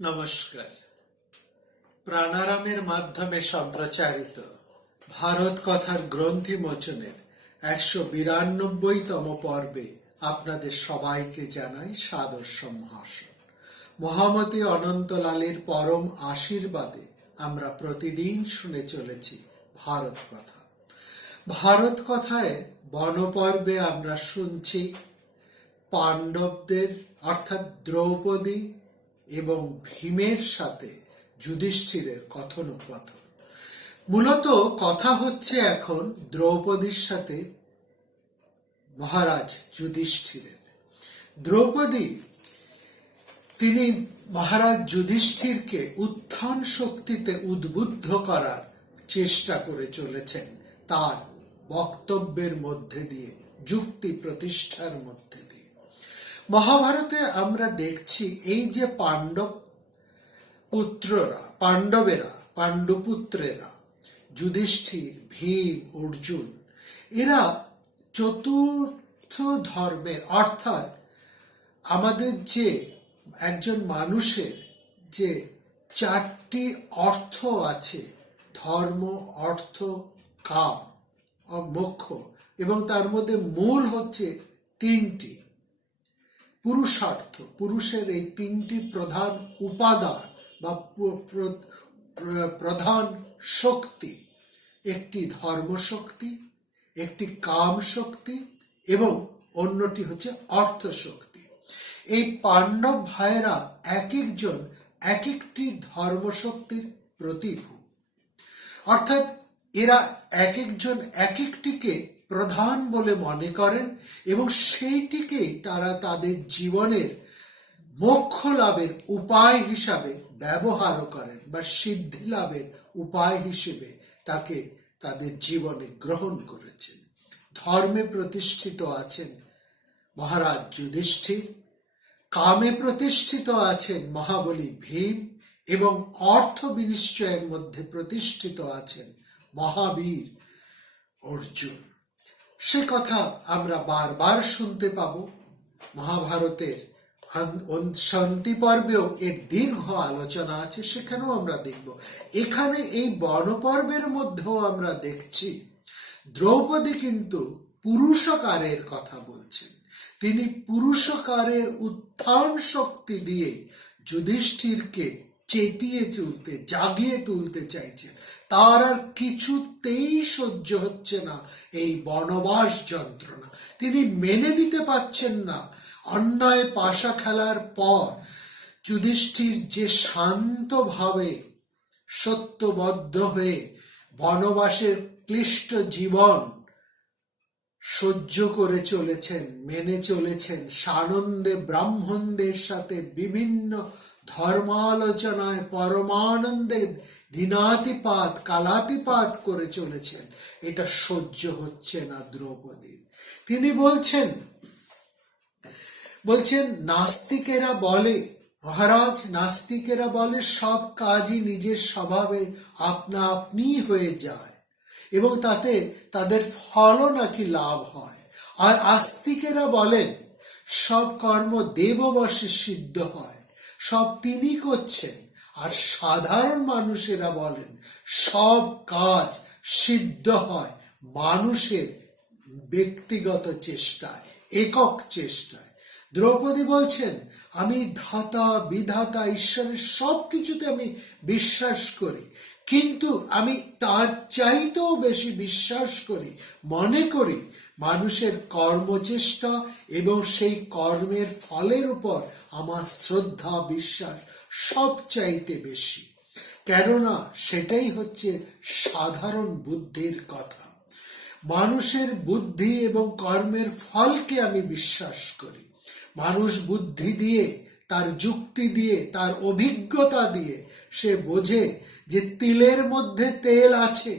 নমস্কার। প্রাণারামের মাধ্যমে সম্প্রচারিত ভারত কথার গ্রন্থি মোচনের একশো বিরানব্বইতম পর্বে আপনাদের সবাইকে জানাই সাদর সম্ভাষণ মহামতি অনন্তলালের পরম আশীর্বাদে আমরা প্রতিদিন শুনে চলেছি ভারত কথা। ভারত কথায় বনপর্বে আমরা শুনছি পাণ্ডবদের, অর্থাৎ দ্রৌপদী এবং ভীমের সাথে যুধিষ্ঠিরের কথোপকথন। মূলত কথা হচ্ছে এখন দ্রৌপদীর সাথে মহারাজ যুধিষ্ঠিরের। দ্রৌপদী, তিনি মহারাজ যুধিষ্ঠিরকে উত্থান শক্তিতে উদ্বুদ্ধ করার চেষ্টা করে চলেছেন তার বক্তব্যের মধ্যে দিয়ে, যুক্তি প্রতিষ্ঠার মধ্যে দিয়ে। মহাভারতে আমরা দেখছি এই যে পাণ্ডব পুত্ররা, পাণ্ডবেরা, পাণ্ডুপুত্রেরা, যুধিষ্ঠির, ভীম, অর্জুন, এরা চতুর্থ ধর্মের, অর্থাৎ আমাদের যে একজন মানুষের যে চারটি অর্থ আছে, ধর্ম, অর্থ, কাম, ও মোক্ষ, এবং তার মধ্যে মূল হচ্ছে তিনটি। পুরুষার্থ, পুরুষের এই তিনটি প্রধান উপাদান বা প্রধান শক্তি, একটি ধর্ম শক্তি একটি কাম শক্তি এবং অন্যটি হচ্ছে অর্থ শক্তি এই পাণ্ডব ভাইয়েরা এক একজন এক একটি ধর্মশক্তির প্রতিভূ। অর্থাৎ এরা এক একজন এক একটিকে প্রধান বলে মনে করেন এবং সেইটিকেই তারা তাদের জীবনের মোক্ষ লাভের উপায় হিসাবে ব্যবহারও করেন বা সিদ্ধি লাভের উপায় হিসেবে তাকে তাদের জীবনে গ্রহণ করেছেন। ধর্মে প্রতিষ্ঠিত আছেন মহারাজ যুধিষ্ঠির, কামে প্রতিষ্ঠিত আছেন মহাবলী ভীম এবং অর্থ বিনিশ্চয়ের মধ্যে প্রতিষ্ঠিত আছেন মহাবীর অর্জুন। সে কথা আমরা বারবার শুনতে পাব। মহাভারতের শান্তি পর্বেও এর দীর্ঘ আলোচনা আছে, সেখানেও আমরা দেখব। এখানে এই বনপর্বের মধ্যেও আমরা দেখছি, দ্রৌপদী কিন্তু পুরুষকারের কথা বলছেন। তিনি পুরুষকারের উত্থান শক্তি দিয়ে যুধিষ্ঠিরকে চেতিয়ে তুলতে, জাগিয়ে তুলতে চাইছেন তার আর কিছুতেই সহ্য হচ্ছে না এই বনবাস যন্ত্রণা। তিনি মেনে নিতে পাচ্ছেন না অন্যায় পাশা খেলার পর। যুধিষ্ঠির যে শান্তভাবে সত্যবদ্ধ হয়ে বনবাসের ক্লিষ্ট জীবন সহ্য করে চলেছেন, মেনে চলেছেন, সানন্দে ব্রাহ্মণদের সাথে বিভিন্ন ধর্মালোচনায় পরমানন্দে দিনাতিপাত, কালাতিপাত করে চলেছেন। এটা সহ্য হচ্ছে না দ্রৌপদীর। তিনি বলছেন বলছেন, নাস্তিকেরা বলে, মহারাজ, নাস্তিকেরা বলে সব কাজই নিজের স্বভাবে আপনা আপনি হয়ে যায় এবং তাতে তাদের ফলও নাকি লাভ হয়। আর আস্তিকেরা বলেন, সব কর্ম দেববশে সিদ্ধ হয়। সব তিনি করছেন। আর সাধারণ মানুষেরা বলেন, সব কাজ সিদ্ধ হয় মানুষের ব্যক্তিগত চেষ্টায়, একক চেষ্টায়। দ্রৌপদী বলছেন, আমি ধাতা, বিধাতা, ঈশ্বরের সব কিছুতে আমি বিশ্বাস করি। কিন্তু আমি তার চাইতেও বেশি বিশ্বাস করি, মনে করি মানুষের কর্মচেষ্টা এবং সেই কর্মের ফলের উপর আমার শ্রদ্ধা, বিশ্বাস সব চাইতে বেশি। কেননা সেটাই হচ্ছে সাধারণ বুদ্ধির কথা। মানুষের বুদ্ধি এবং কর্মের ফলকে আমি বিশ্বাস করি। মানুষ বুদ্ধি দিয়ে তার যুক্তি দিয়ে, তার অভিজ্ঞতা দিয়ে সে বোঝে যে তিলের মধ্যে তেল আছে,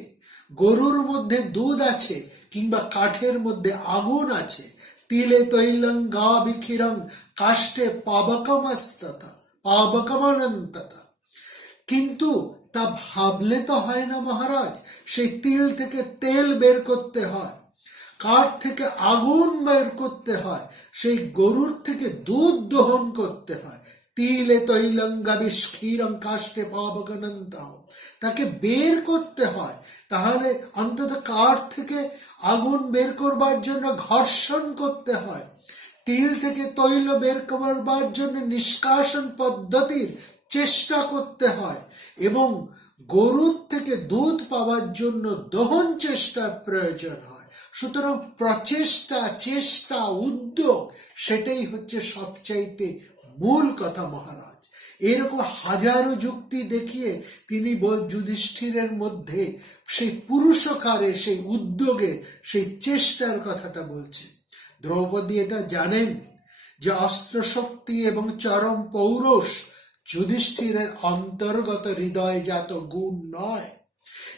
গরুর মধ্যে দুধ আছে, কিংবা কাঠের মধ্যে আগুন আছে। তিলে তৈলং গা বিখিরং কাষ্টে পাবকমস্ততা, পাবকমানন্ততা। কিন্তু তা ভাবলে তো হয় না মহারাজ, সেই তিল থেকে তেল বের করতে হয়, কাঠ থেকে আগুন বের করতে হয় সেই গরুর থেকে দুধ দহন করতে হয়। তিলে তৈলঙ্গাবিষ্ক্ষীরং কাষ্টে পাবগনন্ত তাকে বের করতে হয়। তাহলে অন্তত কাঠ থেকে আগুন বের করবার জন্য ঘর্ষণ করতে হয়। তিল থেকে তৈল বের করবার জন্য নিষ্কাশন পদ্ধতির চেষ্টা করতে হয় এবং গরুর থেকে দুধ পাওয়ার জন্য দহন চেষ্টার প্রয়োজন হয়। সুতরাং প্রচেষ্টা, চেষ্টা, উদ্যোগ, সেটাই হচ্ছে সবচাইতে মূল কথা মহারাজ। এরকম হাজারো যুক্তি দেখিয়ে তিনি যুধিষ্ঠিরের মধ্যে সেই পুরুষকারে, সেই উদ্যোগে, সেই চেষ্টার কথাটা বলছেন। দ্রৌপদী এটা জানেন যে অস্ত্রশক্তি এবং চরম পৌরষ যুধিষ্ঠিরের অন্তর্গত হৃদয়জাত গুণ নয়।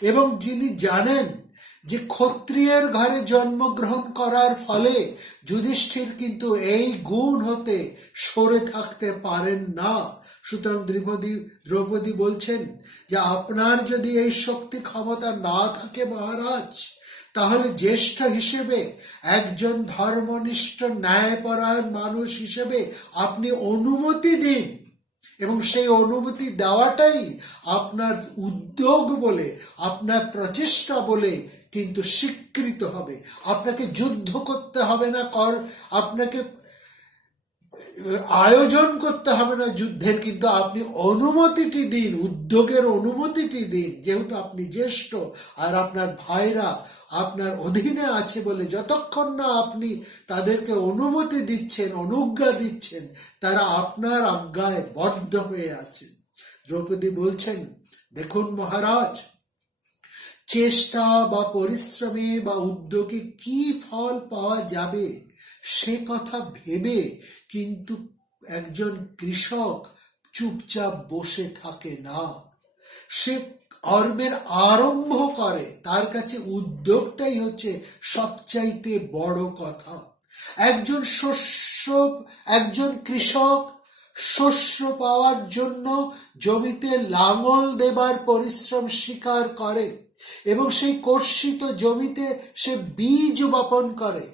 এবং যিনি জানেন যে ক্ষত্রিয়ের ঘরে জন্মগ্রহণ করার ফলে যুধিষ্ঠির কিন্তু এই গুণ হতে সরে থাকতে পারেন না। সুতরাং দ্রৌপদী দ্রৌপদী বলছেন যে আপনার যদি এই শক্তি ক্ষমতা না থাকে মহারাজ, তাহলে জ্যেষ্ঠ হিসেবে একজন ধর্মনিষ্ঠ ন্যায়পরায়ণ মানুষ হিসেবে আপনি অনুমতি দিন এবং সেই অনুমতি দেওয়াটাই আপনার উদ্যোগ বলে, আপনার প্রচেষ্টা বলে কিন্তু স্বীকৃত হবে। আপনাকে যুদ্ধ করতে হবে না, কর, আপনাকে আয়োজন করতে হবে না যুদ্ধের, কিন্তু আপনি অনুমতিটি দিন, উদ্যোগের অনুমতিটি দিন। যেহেতু আপনি জ্যেষ্ঠ আর আপনার ভাইরা আপনার অধীনে আছে বলে যতক্ষণ না আপনি তাদেরকে অনুমতি দিচ্ছেন, অনুজ্ঞা দিচ্ছেন, তারা আপনার আজ্ঞায় বদ্ধ হয়ে আছেন। দ্রৌপদী বলছেন, দেখুন মহারাজ চেষ্টা বা পরিশ্রমে বা উদ্যোগে কি ফল পাওয়া যাবে, সে কথা ভেবে কিন্তু একজন কৃষক চুপচাপ বসে থাকে না। সে কর্মের আরম্ভ করে, তার কাছে উদ্যোগটাই হচ্ছে সবচাইতে বড় কথা। একজন শস্য, একজন কৃষক শস্য পাওয়ার জন্য জমিতে লাঙল দেবার পরিশ্রম স্বীকার করে। এবং সেই কর্ষিত জমিতে সে বীজ বপন করে।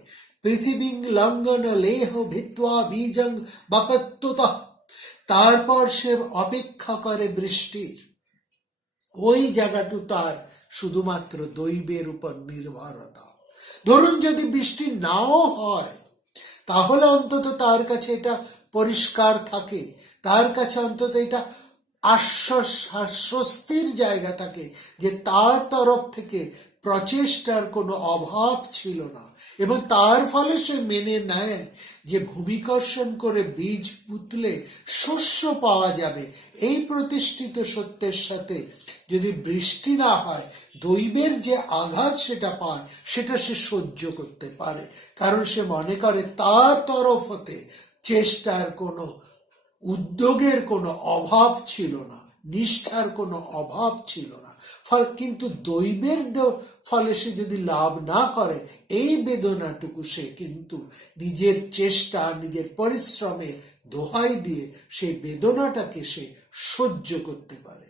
পৃথিবী লঙ্ঘন লেহ ভিত্বা বীজং বাপত্যত তারপর সে অপেক্ষা করে বৃষ্টির। ওই জায়গাটু তার শুধুমাত্র দৈবের উপর নির্ভরতা। ধরুন যদি বৃষ্টি নাও হয়, তাহলে অন্তত তার কাছে এটা পরিষ্কার থাকে। তার কাছে অন্তত এটা আশ্বাস স্বস্তির জায়গা থাকে যে তার তরফ থেকে প্রচেষ্টার কোনো অভাব ছিল না। এবং তার ফলে সে মেনে নেয় যে ভূমিকর্ষণ করে বীজ পুতলে শস্য পাওয়া যাবে। এই প্রতিষ্ঠিত সত্যের সাথে যদি বৃষ্টি না হয়, দৈবের যে আঘাত সেটা পায়, সেটা সে সহ্য করতে পারে। কারণ সে মনে করে তার তরফ হতে চেষ্টার কোনো উদ্যোগের কোনো অভাব ছিল না, নিষ্ঠার কোনো অভাব ছিল না। ফল, কিন্তু দৈবের ফলে সে যদি লাভ না করে, এই বেদনাটুকু সে কিন্তু নিজের চেষ্টা, নিজের পরিশ্রমে দোহাই দিয়ে সেই বেদনাটাকে সে সহ্য করতে পারে।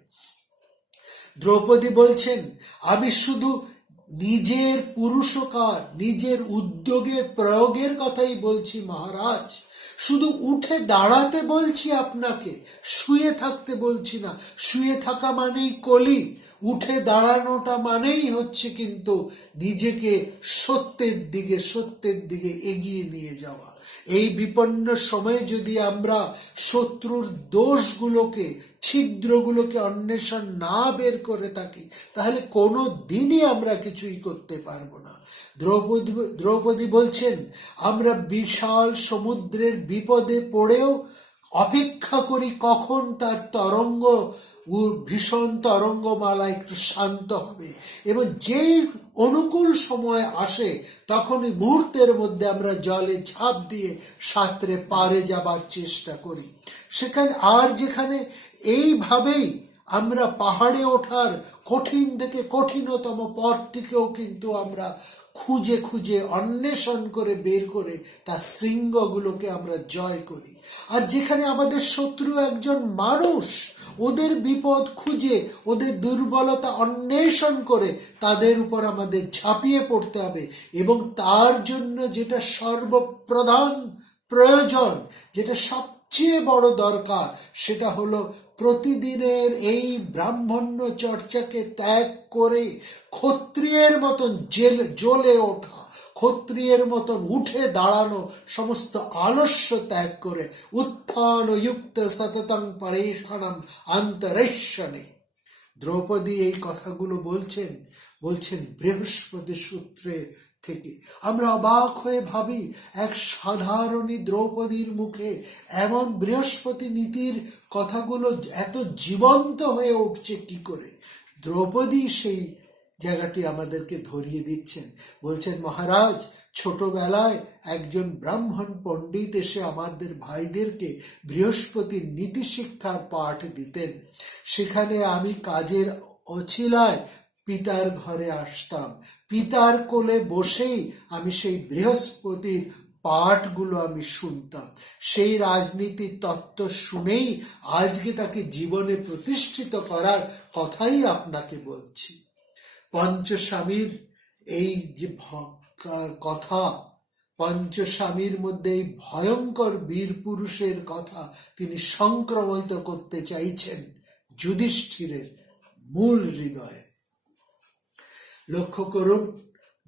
দ্রৌপদী বলছেন, আমি শুধু নিজের পুরুষকার, নিজের উদ্যোগের প্রয়োগের কথাই বলছি মহারাজ। শুধু উঠে দাঁড়াতে বলছি আপনাকে শুয়ে থাকতে বলছি না। শুয়ে থাকা মানেই কলি। উঠে দাঁড়ানোটা মানেই হচ্ছে কিন্তু নিজেকে সত্যের দিকে সত্যের দিকে এগিয়ে নিয়ে যাওয়া। এই বিপন্ন সময়ে যদি আমরা শত্রুর দোষগুলোকে, ছিদ্রগুলোকে অন্বেষণ না বের করে থাকি, তাহলে কোনো দিনই আমরা কিছুই করতে পারব না। দ্রৌপদী দ্রৌপদী বলছেন, আমরা বিশাল সমুদ্রের বিপদে পড়েও অপেক্ষা করি কখন তার তরঙ্গ ভীষণ তরঙ্গমালা একটু শান্ত হবে। এবং যেই অনুকূল সময় আসে, তখনই মুহূর্তের মধ্যে আমরা জলে ঝাঁপ দিয়ে সাঁতরে পারে যাবার চেষ্টা করি। সেখানে আর যেখানে এইভাবেই আমরা পাহাড়ে ওঠার কঠিন থেকে কঠিনতম পথটিকেও কিন্তু আমরা খুঁজে খুঁজে অন্বেষণ করে বের করে তার শৃঙ্গগুলোকে আমরা জয় করি। আর যেখানে আমাদের শত্রু একজন মানুষ ওদের বিপদ খুঁজে, ওদের দুর্বলতা অন্বেষণ করে তাদের উপর আমাদের ঝাঁপিয়ে পড়তে হবে এবং তার জন্য যেটা সর্বপ্রধান প্রয়োজন, যেটা সবচেয়ে বড় দরকার, সেটা হলো প্রতিদিনের এই ব্রাহ্মণ্য চর্চাকে ত্যাগ করে ক্ষত্রিয়ের মতন জেল, জ্বলে ওঠা। ক্ষত্রিয়ের মতন উঠে দাঁড়ানো সমস্ত আলস্য ত্যাগ করে উত্থান যুক্ত সততং পরেশানম অন্তরেশ্বনে দ্রৌপদী এই কথাগুলো বলছেন বলছেন বৃহস্পতি সূত্রে থেকে। আমরা অবাক হয়ে ভাবি, এক সাধারণী দ্রৌপদীর মুখে এমন বৃহস্পতি নীতির কথাগুলো এত জীবন্ত হয়ে উঠছে কি করে? দ্রৌপদী সেই জায়গাটি আমাদেরকে ধরিয়ে দিচ্ছেন। বলছেন, মহারাজ, ছোটবেলায় একজন ব্রাহ্মণ পণ্ডিত এসে আমাদের ভাইদেরকে বৃহস্পতির নীতি শিক্ষার পাঠ দিতেন। সেখানে আমি কাজের অছিলায় পিতার ঘরে আসতাম। পিতার কোলে বসেই আমি সেই বৃহস্পতির পাঠগুলো আমি শুনতাম। সেই রাজনীতির তত্ত্ব শুনেই আজকে তাকে জীবনে প্রতিষ্ঠিত করার কথাই আপনাকে বলছি। পঞ্চস্বামীর এই যে কথা, পঞ্চস্বামীর মধ্যে এই ভয়ঙ্কর বীর পুরুষের কথা তিনি সংক্রমিত করতে চাইছেন যুধিষ্ঠিরের মূল হৃদয়ে। লক্ষ্য করুন,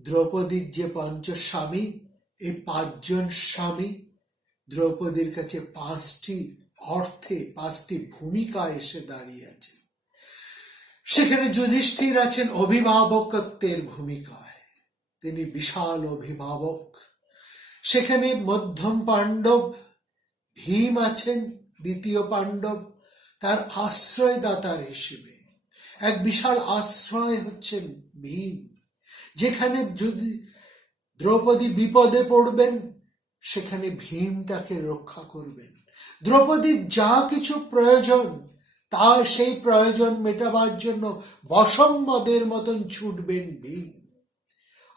দ্রৌপদীর যে পঞ্চস্বামী, এই পাঁচজন স্বামী, দ্রৌপদীর কাছে পাঁচটি অর্থে, পাঁচটি ভূমিকা এসে দাঁড়িয়ে আছে। সেখানে যুধিষ্ঠির আছেন অভিভাবকত্বের ভূমিকায়। তিনি বিশাল অভিভাবক। সেখানে মধ্যম পাণ্ডব ভীম আছেন, দ্বিতীয় পাণ্ডব, তার আশ্রয়দাতার হিসেবে। এক বিশাল আশ্রয় হচ্ছেন ভীম, যেখানে যদি দ্রৌপদী বিপদে পড়বেন, সেখানে ভীম তাকে রক্ষা করবেন। দ্রৌপদীর যা কিছু প্রয়োজন তার সেই প্রয়োজন মেটাবার জন্য বসম্মদের মতন ছুটবেন ভীম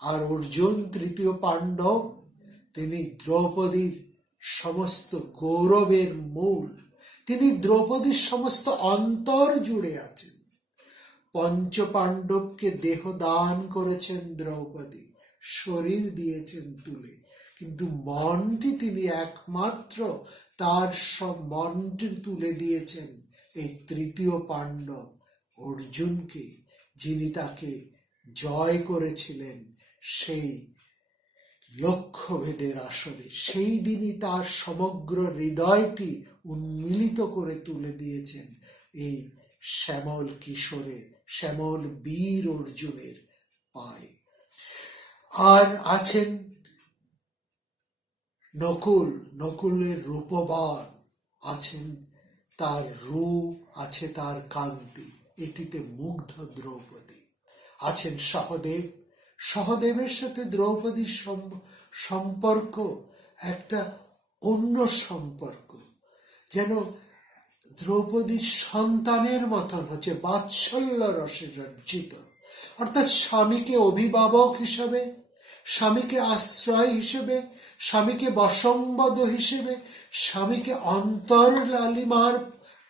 আর অর্জুন, তৃতীয় পাণ্ডব, তিনি দ্রৌপদীর সমস্ত গৌরবের মূল। তিনি দ্রৌপদীর সমস্ত অন্তর জুড়ে আছেন। পঞ্চ পাণ্ডবকে দেহ দান করেছেন দ্রৌপদী, শরীর দিয়েছেন তুলে। কিন্তু মনটি তিনি একমাত্র, তার সব মনটি তুলে দিয়েছেন এই তৃতীয় পাণ্ডব অর্জুনকে যিনি তাকে জয় করেছিলেন, সেই লক্ষ্যভেদের আসরে সেই দিনই তার সমগ্র হৃদয়টি উন্মিলিত করে তুলে দিয়েছেন এই শ্যামল কিশোরে, শ্যামল বীর অর্জুনের পায়ে। আর আছেন নকুল, নকুলের রূপবান আছেন তার রূপ আছে তার কান্তি, এটিতে মুগ্ধ দ্রৌপদী। আছেন সহদেব। সহদেবের সাথে দ্রৌপদীর সম্পর্ক, একটা অন্য সম্পর্ক। যেন দ্রৌপদীর সন্তানের মতন হচ্ছে, বাৎসল্য রসে রজ্জিত। অর্থাৎ স্বামীকে অভিভাবক হিসাবে স্বামীকে আশ্রয় হিসেবে, স্বামীকে বসম্বদ হিসেবে, স্বামীকে অন্তর লালিমার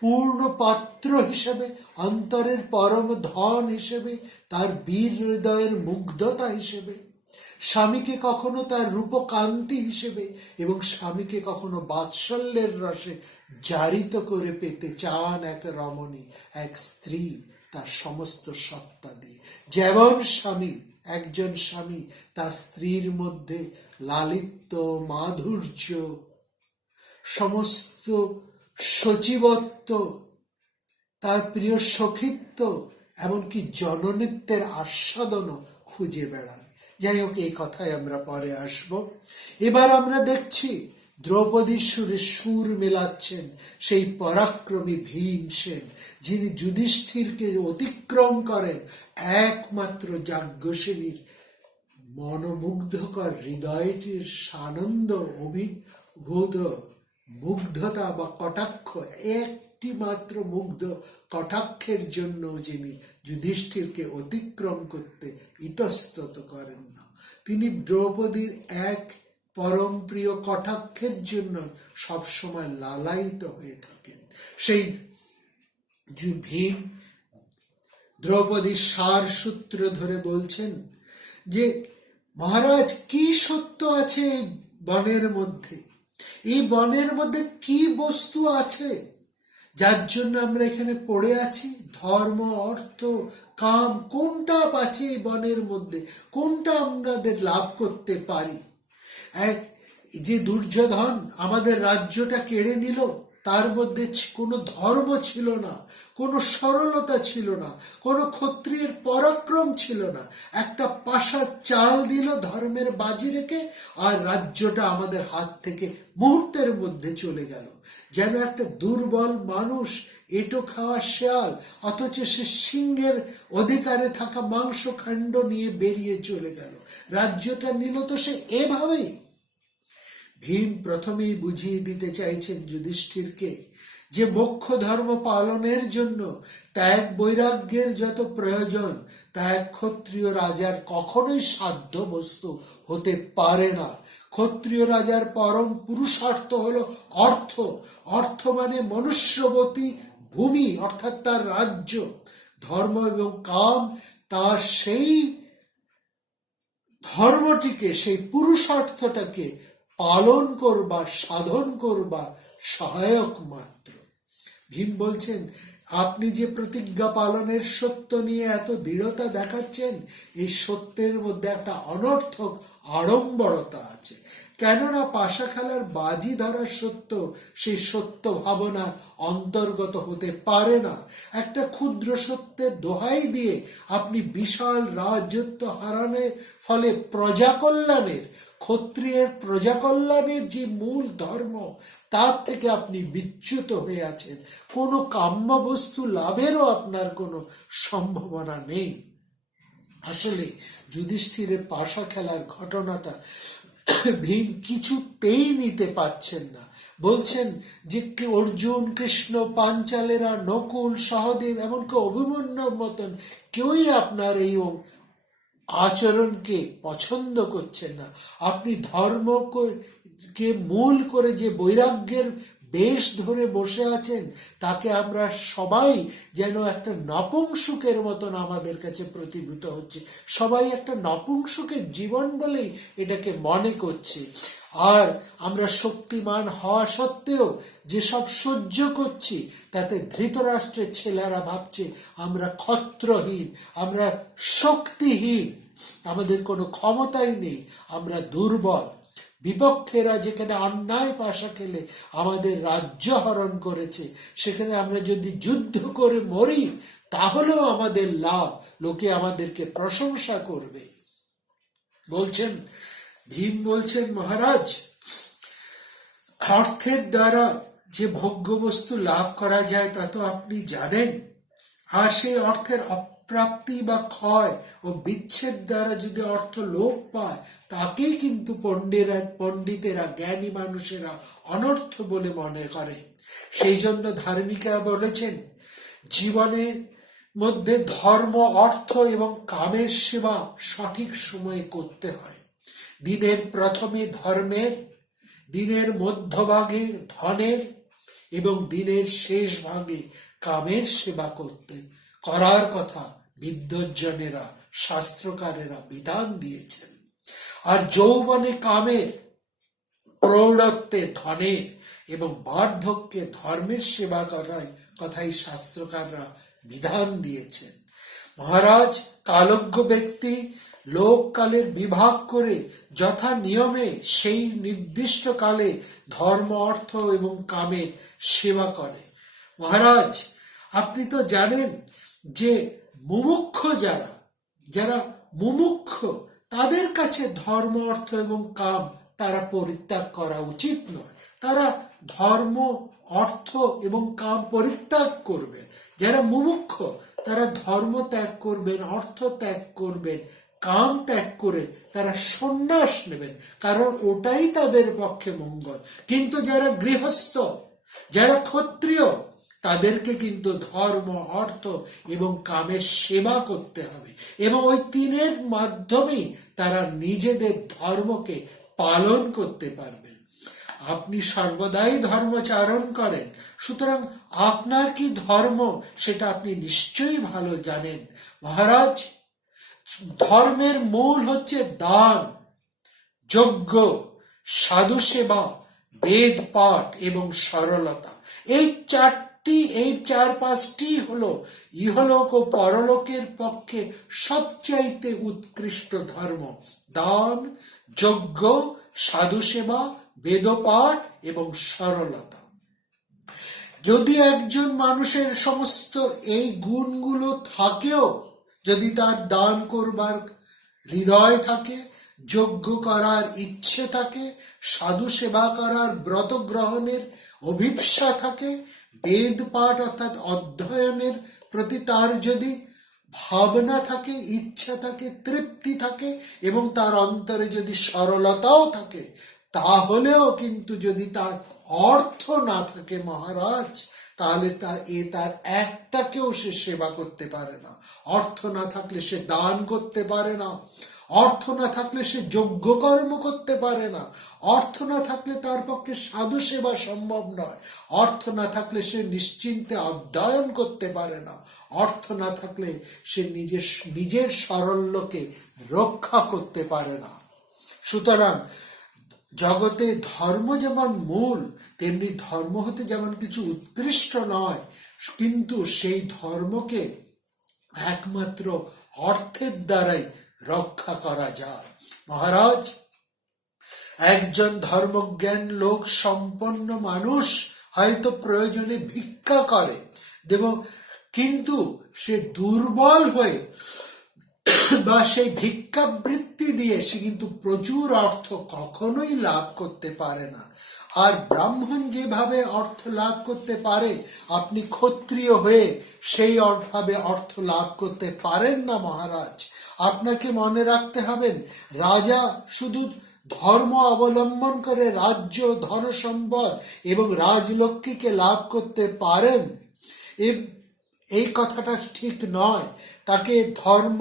পূর্ণ পাত্র হিসেবে, অন্তরের পরম ধন হিসেবে, তার বীর হৃদয়ের মুগ্ধতা হিসেবে। স্বামীকে কখনো তার রূপকান্তি হিসেবে এবং স্বামীকে কখনো বাৎসল্যের রসে জারিত করে পেতে চান এক রমণী, এক স্ত্রী, তার সমস্ত সত্তা দিয়ে। যেমন স্বামী একজন স্বামী, তার স্ত্রীর মধ্যে লালিত্য, মাধুর্য, সমস্ত সচিবত্ব তার প্রিয় সখিত্ব, এমনকি জননিত্যের আস্বাদনও খুঁজে বেড়ান যাই হোক, এই কথায় আমরা পরে আসব। এবার আমরা দেখছি দ্রৌপদীর সুরে সুর মেলাচ্ছেন, সেই পরাক্রমী ভীমসেন যিনি যুধিষ্ঠিরকে অতিক্রম করেন একমাত্র যাজ্ঞসেনীর মনোমুগ্ধকর হৃদয়টির সানন্দ অভিভূত মুগ্ধতা বা কটাক্ষ, একটি মাত্র মুগ্ধ কটাক্ষের জন্য যিনি যুধিষ্ঠিরকে অতিক্রম করতে ইতস্তত করেন না। তিনি দ্রৌপদীর এক পরম প্রিয় কটাক্ষের জন্য সবসময় লালায়িত হয়ে থাকেন। সেই ভীম দ্রৌপদীর সার সূত্র ধরে বলছেন যে, মহারাজ, কি সত্য আছে বনের মধ্যে? এই বনের মধ্যে কি বস্তু আছে? যার জন্য আমরা এখানে পড়ে আছি? ধর্ম, অর্থ, কাম, কোনটা আছে এই বনের মধ্যে? কোনটা আমাদের লাভ করতে পারি? যে দুর্যোধন আমাদের রাজ্যটা কেড়ে নিল, তার মধ্যে কোনো ধর্ম ছিল না, কোনো সরলতা ছিল না, কোনো ক্ষত্রিয়ের পরাক্রম ছিল না। একটা পাশার চাল দিল ধর্মের বাজি রেখে, আর রাজ্যটা আমাদের হাত থেকে মুহূর্তের মধ্যে চলে গেল। যেন একটা দুর্বল মানুষ এটো খাওয়া শেয়াল, অথচ সে সিংহের অধিকারে থাকা মাংস খাণ্ড নিয়ে বেরিয়ে চলে গেল। রাজ্যটা নিল তো সে এভাবেই। ভীম প্রথমেই বুঝিয়ে দিতে চাইছেন যুধিষ্ঠিরকে যে মোক্ষ ধর্ম পালনের জন্য ত্যাগ বৈরাগ্যের যত প্রয়োজন তা এক ক্ষত্রিয় রাজার কখনোই সাধ্য বস্তু হতে পারে না। ক্ষত্রিয় রাজার পরম পুরুষার্থ হল অর্থ। অর্থ মানে মনুষ্যবতী ভূমি, অর্থাৎ তার রাজ্য। ধর্ম এবং কাম তার সেই ধর্মটিকে, সেই পুরুষার্থটাকে পালন করবার সাধন করবার সহায়ক মাত্র। ভীম বলছেন, আপনি যে প্রতিজ্ঞা পালনের সত্য নিয়ে এত দৃঢ়তা দেখাচ্ছেন, এই সত্যের মধ্যে একটা অনর্থক আড়ম্বরতা আছে। কেননা পাশা খেলার বাজি ধরার সত্য সেই সত্য ভাবনা অন্তর্গত হতে পারে না। একটা ক্ষুদ্র সত্যের দোহাই দিয়ে আপনি বিশাল রাজত্ব হারানোর ফলে প্রজাকল্যাণের, ক্ষত্রিয়ের প্রজাকল্যাণের যে মূল ধর্ম, তার থেকে আপনি বিচ্যুত হয়ে আছেন। কোনো কাম্য বস্তু লাভেরও আপনার কোনো সম্ভাবনা নেই। আসলে যুধিষ্ঠিরের পাশা খেলার ঘটনাটা ভীম কিছুতেই নিতে পাচ্ছেন না। বলছেন যে অর্জুন, কৃষ্ণ, পাঞ্চালেরা, নকুল, সহদেব, এমনকি অভিমন্যুর মতন কেউই আপনার এই আচরণকে পছন্দ করছেন না। আপনি ধর্ম কো- কে মূল করে যে বৈরাগ্যের বেশ ধরে বসে আছেন, তাকে আমরা সবাই যেন একটা নপুংসুকের মতন আমাদের কাছে প্রতিভূত হচ্ছে। সবাই একটা নপুংসুকের জীবন বলেই এটাকে মনে করছে। আর আমরা শক্তিমান হওয়া সত্ত্বেও যেসব সহ্য করছি, তাতে ধৃতরাষ্ট্রের ছেলেরা ভাবছে, আমরা ক্ষত্রহীন, আমরা শক্তিহীন, আমাদের কোনো ক্ষমতাই নেই, আমরা দুর্বল। বিপক্ষেরা যেখানে অন্যায় পাশা খেলে আমাদের রাজ্য হরণ করেছে, সেখানে আমরা যদি যুদ্ধ করে মরি, তাহলেও আমাদের লাভ, লোকে আমাদেরকে প্রশংসা করবে। বলছেন, ভীম বলছেন, মহারাজ, অর্থের দ্বারা যে ভোগ্য বস্তু লাভ করা যায় তা তো আপনি জানেন, আর সেই অর্থের অপ্রাপ্তি বা ক্ষয় ও বিচ্ছেদ দ্বারা যদি অর্থ লোপ পায়, তাকেই কিন্তু পণ্ডিরা, পণ্ডিতেরা, জ্ঞানী মানুষেরা অনর্থ বলে মনে করে। সেই জন্য ধার্মিকা বলেছেন জীবনের মধ্যে ধর্ম, অর্থ এবং কামের সেবা সঠিক সময়ে করতে হয়। দিনের প্রথমে ধর্মের, দিনের মধ্যভাগে ধনের এবং দিনের শেষ ভাগে কামের সেবা করতে। করার কথা বিদ্বজ্জনেরা, শাস্ত্রকারেরা বিধান দিয়েছেন। আর যৌবনে কামের, প্রৌঢ়ত্বে ধনের এবং বার্ধক্যে ধর্মের সেবা করার কথাই শাস্ত্রকাররা বিধান দিয়েছেন। মহারাজ, কালজ্ঞ ব্যক্তি লোককালের বিভাগ করে যথা নিয়মে সেই নির্দিষ্ট কালে ধর্ম, অর্থ এবং কামের সেবা করে। মহারাজ, আপনি তো জানেন যে মুমুক্ষ যারা যারা মুমুক্ষ, তাদের কাছে ধর্ম, অর্থ এবং কাম তারা পরিত্যাগ করা উচিত নয়। তারা ধর্ম, অর্থ এবং কাম পরিত্যাগ করবেন। যারা মুমুক্ষ, তারা ধর্ম ত্যাগ করবেন, অর্থ ত্যাগ করবেন, কাম ত্যাগ করে তারা সন্ন্যাস নেবেন। কারণ ওটাই তাদের পক্ষে মঙ্গল। কিন্তু যারা গৃহস্থ, যারা ক্ষত্রিয় তাদেরকে কিন্তু ধর্ম, অর্থ এবং কামের সেবা করতে হবে। এবং ওই তিনের মাধ্যমেই তারা নিজেদের ধর্মকে পালন করতে পারবেন। আপনি সর্বদাই ধর্মচারণ করেন। সুতরাং আপনার কি ধর্ম সেটা আপনি নিশ্চয়ই ভালো জানেন। মহারাজ, ধর্মের মূল হচ্ছে দান, যজ্ঞ সাধু সেবা বেদ পাঠ এবং সরলতা। এই চারটি এই চার পাঁচটি হলো ইহলোক ও পরলোকের পক্ষে সবচাইতে উৎকৃষ্ট ধর্ম। দান, যজ্ঞ সাধু সেবা বেদপাঠ এবং সরলতা। যদি একজন মানুষের সমস্ত এই গুণগুলো থাকেও, যদি তার দান করবার হৃদয় থাকে, যজ্ঞ করার ইচ্ছে থাকে সাধু সেবা করার ব্রত গ্রহণের অভিপ্সা থাকে বেদ পাঠ অর্থাৎ অধ্যয়নের প্রতি তার যদি ভাবনা থাকে, ইচ্ছা থাকে, তৃপ্তি থাকে এবং তার অন্তরে যদি সরলতাও থাকে, তাহলেও কিন্তু যদি তার অর্থ না থাকে মহারাজ তাহলে তার এ তার একটাকেও সে সেবা করতে পারে না। অর্থ না থাকলে সে দান করতে পারে না। অর্থ না থাকলে সে যোগ্য কর্ম করতে পারে না। অর্থ না থাকলে তার পক্ষে সাধু সেবা সম্ভব নয়। অর্থ না থাকলে সে নিশ্চিন্তে অধ্যয়ন করতে পারে না। অর্থ না থাকলে সে নিজের নিজের সারল্যকে রক্ষা করতে পারে না। সুতরাং জগতে ধর্ম যেমন মূল, তেমনি ধর্ম হতে যেমন কিছু উৎকৃষ্ট নয়, কিন্তু সেই ধর্মকে একমাত্র অর্থের দ্বারাই রক্ষা করা যায়। মহারাজ, একজন ধর্মজ্ঞান লোক সম্পন্ন মানুষ হয়তো প্রয়োজনে ভিক্ষা করে এবং কিন্তু সে দুর্বল হয়ে বা সেই ভিক্ষাবৃত্তি দিয়ে সে কিন্তু প্রচুর অর্থ কখনোই লাভ করতে পারে না। আর ব্রাহ্মণ যেভাবে অর্থ লাভ করতে পারে, আপনি ক্ষত্রিয় হয়ে সেই ভাবে অর্থ লাভ করতে পারেন না মহারাজ। আপনাকে মনে রাখতে হবেন রাজা শুধু ধর্ম অবলম্বন করে রাজ্য ধন সম্পদ এবং রাজলক্ষ্মীকে লাভ করতে পারেন। এই কথাটা ঠিক নয়। তাকে ধর্ম,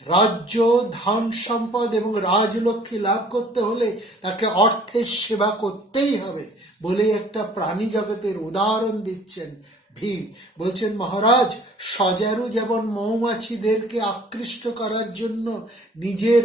রাজ্য, ধন সম্পদ এবং রাজলক্ষ্মী লাভ করতে হলে তাকে অর্থের সেবা করতেই হবে বলে একটা প্রাণী জগতের উদাহরণ দিচ্ছেন ভীম। বলছেন, মহারাজ, সজারু যেমন মৌমাছিদেরকে আকৃষ্ট করার জন্য নিজের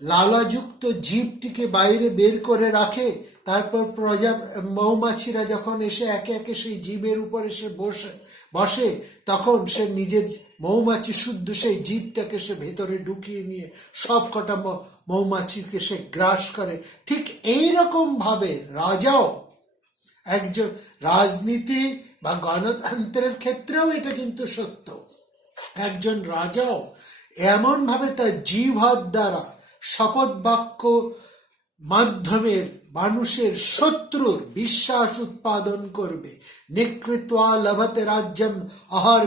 লালাযুক্ত জীবটিকে বাইরে বের করে রাখে তারপর প্রজা মৌমাছিরা যখন এসে একে একে সেই জীবের উপর এসে বসে বসে, তখন সে নিজের মৌমাছি শুদ্ধ সেই জীবটাকে সে ভেতরে ঢুকিয়ে নিয়ে সব কটা মৌমাছিকে সে গ্রাস করে। ঠিক এই রকম ভাবে রাজাও একজন রাজনীতি বা গণতন্ত্রের ক্ষেত্রেও এটা কিন্তু সত্য। একজন রাজাও এমন ভাবে তার জিভার দ্বারা শপথ বাক্য মাধ্যমে মানুষের শত্রুর বিশ্বাস উৎপাদন করবে। নিকৃত্বা লভতে রাজ্যম আহার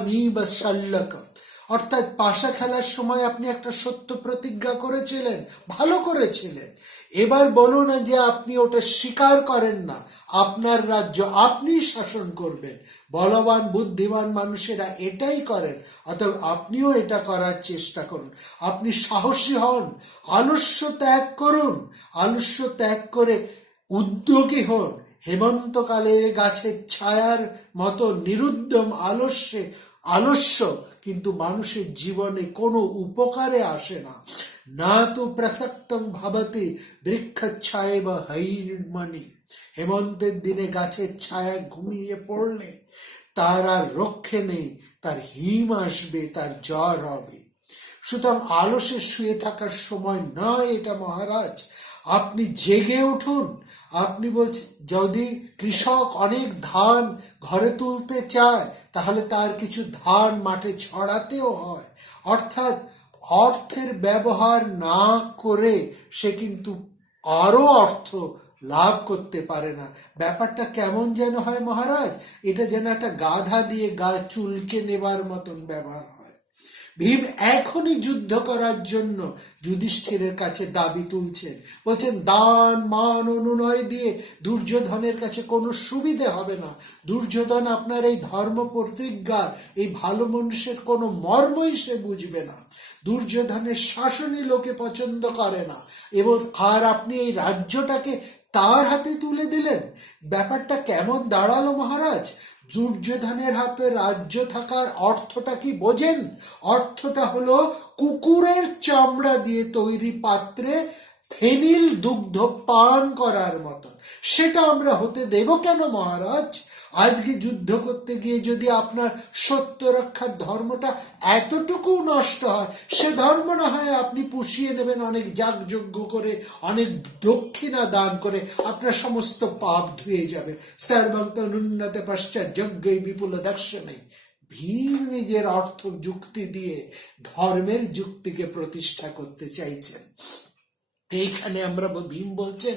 শাল্যক অর্থাৎ পাশা খেলার সময় আপনি একটা সত্য প্রতিজ্ঞা করেছিলেন, ভালো করেছিলেন। এবার বলুন না যে আপনি ওটা স্বীকার করেন না, আপনার রাজ্য আপনি শাসন করবেন। বলবান, বুদ্ধিমান মানুষেরা এটাই করেন, অতএব আপনিও এটা করার চেষ্টা করুন। আপনি সাহসী হন আলস্য ত্যাগ করুন আলস্য ত্যাগ করে উদ্যোগী হন। হেমন্তকালের গাছের ছায়ার মতো নিরুদ্যম আলস্যে আলস্য, কিন্তু মানুষের জীবনে কোনো উপকারে আসে না। না তো প্রসক্তম ভাবতে বৃক্ষচ্ছায় বা হৈর্মণি। হেমন্তের দিনে গাছের ছায়া ঘুমিয়ে পড়লে তার আর রক্ষে নেই, তার হিম আসবে, তার জ্বর হবে। সুতরাং আলসে শুয়ে থাকার সময় নয় এটা মহারাজ। আপনি জেগে উঠুন। আপনি বলছেন, যদি কৃষক অনেক ধান ঘরে তুলতে চায়, তাহলে তার কিছু ধান মাঠে ছড়াতেও হয়। অর্থাৎ অর্থের ব্যবহার না করে সে কিন্তু আরও অর্থ লাভ করতে পারে না। ব্যাপারটা কেমন যেন হয় মহারাজ, এটা যেন একটা গাধা দিয়ে গা চুলকে নেবার মতন ব্যবহার ভীম এখনই যুদ্ধ করার জন্য যুধিষ্ঠিরের কাছে দাবি তুলছেন। বলছেন, দান, মান, অনুনয় দিয়ে দুর্যোধনের কাছে কোনো সুবিধে হবে না। দুর্যোধন আপনার এই ধর্ম প্রতিজ্ঞার, এই ভালো মানুষের কোনো মর্মই সে বুঝবে না। দুর্যোধনের শাসনই লোকে পছন্দ করে না। এবং আর আপনি এই রাজ্যটাকে তার হাতে তুলে দিলেন? ব্যাপারটা কেমন দাঁড়াল মহারাজ? দুর্যোধনের হাতে রাজ্য থাকার অর্থটা কি বোঝেন? অর্থটা হলো কুকুরের চামড়া দিয়ে তৈরি পাত্রে ফেনিল দুগ্ধ পান করার মতন। সেটা আমরা হতে দেব কেন মহারাজ? আজকে যুদ্ধ করতে গিয়ে যদি আপনার সত্য রক্ষার ধর্মটা এতটুকু নষ্ট হয়, সে ধর্ম না হয় আপনি পুষিয়ে নেবেন অনেক যাগযজ্ঞ করে, অনেক দক্ষিণা দান করে, আপনার সমস্ত পাপ ধুয়ে যাবে। সর্বন্তনুন্নতে পশ্চাৎ যজ্ঞই বিপুল দর্শনে। ভীম নিজের অর্থ যুক্তি দিয়ে ধর্মের যুক্তিকে প্রতিষ্ঠা করতে চাইছেন। এইখানে আমরা ভীম বলছেন,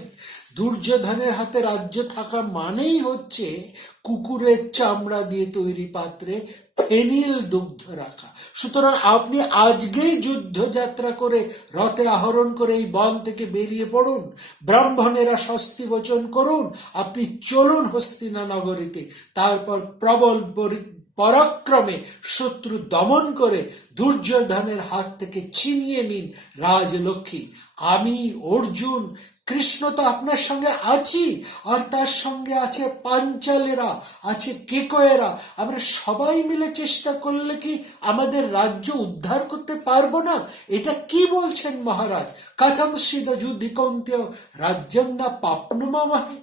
দুর্যোধনের হাতে রাজ্য থাকা মানেই হচ্ছে কুকুরের চামড়া দিয়ে তৈরি পাত্রে ফেনিল দুগ্ধ রাখা। সুতরাং আপনি আজকেই যুদ্ধযাত্রা করে, রথে আহরণ করে এই বন থেকে বেরিয়ে পড়ুন, ব্রাহ্মণেরা স্বস্তি বচন করুন, আপনি চলুন হস্তিনা নগরীতে, তারপর প্রবল পরি- পরাক্রমে শত্রু দমন করে দুর্যোধনের হাত থেকে ছিনিয়ে নিন রাজলক্ষ্মী। আমি অর্জুন কৃষ্ণ তো আপনার সঙ্গে আছি আর তার সঙ্গে আছে পাঞ্চালেরা আছে কেকয়েরা। আমরা সবাই মিলে চেষ্টা করলে কি আমাদের রাজ্য উদ্ধার করতে পারব না? এটা কি বলছেন মহারাজ? কথম সিদ্ধ যুদ্ধি কন্তেয় রাজ্যম না পাপনমাহে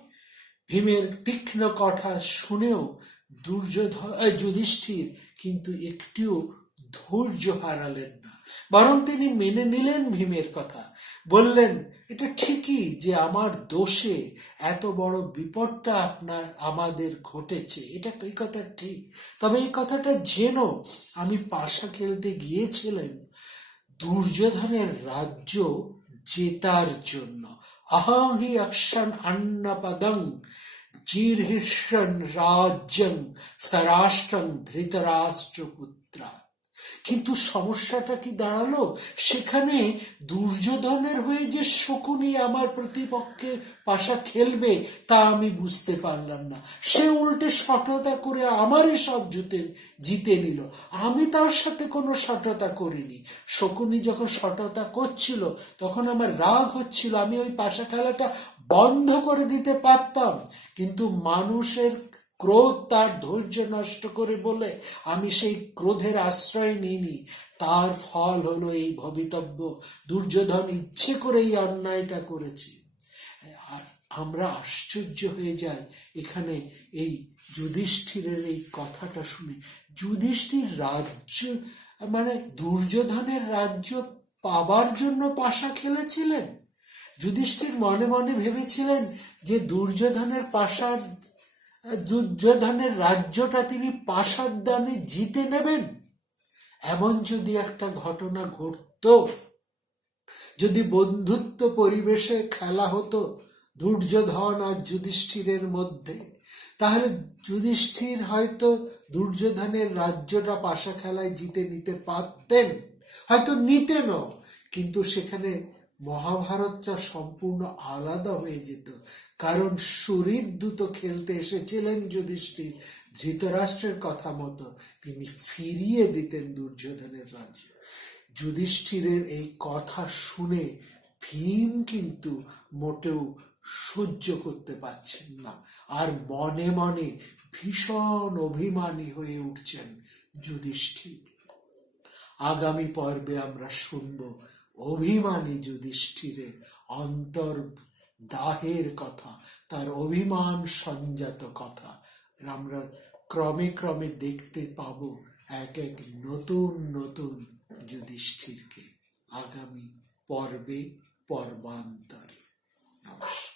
ভীমের তীক্ষ্ণ কথা শুনেও দুর্যোধন আহ, যুধিষ্ঠির কিন্তু একটিও ধৈর্য হারালেন না। বরং তিনি মেনে নিলেন ভীমের কথা। বললেন, এটা ঠিকই যে আমার দোষে এত বড় বিপদটা আপনার, আমাদের ঘটেছে। এটা এই কথা ঠিক। তবে এই কথাটা যেন আমি পাশা খেলতে গিয়েছিলেন দুর্যোধনের রাজ্য জেতার জন্য। অহং হি অক্ষণ রাজ্যং সরাষ্ট্রং ধৃতরাষ্ট্রপুত্রা। কিন্তু সমস্যাটা কি দাঁড়াল? সেখানে দুর্যোধনের হয়ে যে শকুনি আমার প্রতিপক্ষে পাশা খেলবে, তা আমি বুঝতে পারলাম না। সে উল্টে সটতা করে আমারই সব জুতে, জিতে নিল। আমি তার সাথে কোনো সটতা করিনি। শকুনি যখন সটতা করছিল, তখন আমার রাগ হচ্ছিল। আমি ওই পাশা খেলাটা বন্ধ করে দিতে পারতাম। কিন্তু মানুষের ক্রোধ তার ধৈর্য নষ্ট করে বলে, আমি সেই ক্রোধের আশ্রয় নিইনি। তার ফল হলো এই ভবিতব্য। দুর্যোধন ইচ্ছে করে এই অন্যায়টা করেছে। আর আমরা আশ্চর্য হয়ে যাই এখানে এই যুধিষ্ঠিরের এই কথাটা শুনে। যুধিষ্ঠির রাজ্য মানে দুর্যোধনের রাজ্য পাবার জন্য পাশা খেলেছিলেন? যুধিষ্ঠির মনে মনে ভেবেছিলেন যে দুর্যোধনের পাশার দুর্যোধনের রাজ্যটা তিনি পাশার দানে জিতে নেবেন। এমন যদি একটা ঘটনা ঘটতো, যদি বন্ধুত্ব পরিবেশে খেলা হতো দুর্যোধন আর যুধিষ্ঠিরের মধ্যে, তাহলে যুধিষ্ঠির হয়তো দুর্যোধনের রাজ্যটা পাশা খেলায় জিতে নিতে পারতেন। হয়তো নিতেনও, কিন্তু সেখানে মহাভারতটা সম্পূর্ণ আলাদা হয়ে যেত। কারণ শরীর দ্রুত খেলতে এসেছিলেন যুধিষ্ঠির ধৃতরাষ্ট্রের কথা মতো। তিনি ফিরিয়ে দিতেন দুর্যোধনের রাজ্য। যুধিষ্ঠিরের এই কথা শুনে ভীম কিন্তু মোটেও সহ্য করতে পারছেন না আর মনে মনে ভীষণ অভিমানী হয়ে উঠছেন যুধিষ্ঠির। আগামী পর্বে আমরা শুনব অভিমানী যুধিষ্ঠিরের অন্তর দাহের কথা, তার অভিমান সঞ্জাত কথা। আমরা ক্রমে ক্রমে দেখতে পাব এক এক নতুন নতুন যুধিষ্ঠিরকে আগামী পর্বে, পর্বান্তরে। নমস্কার।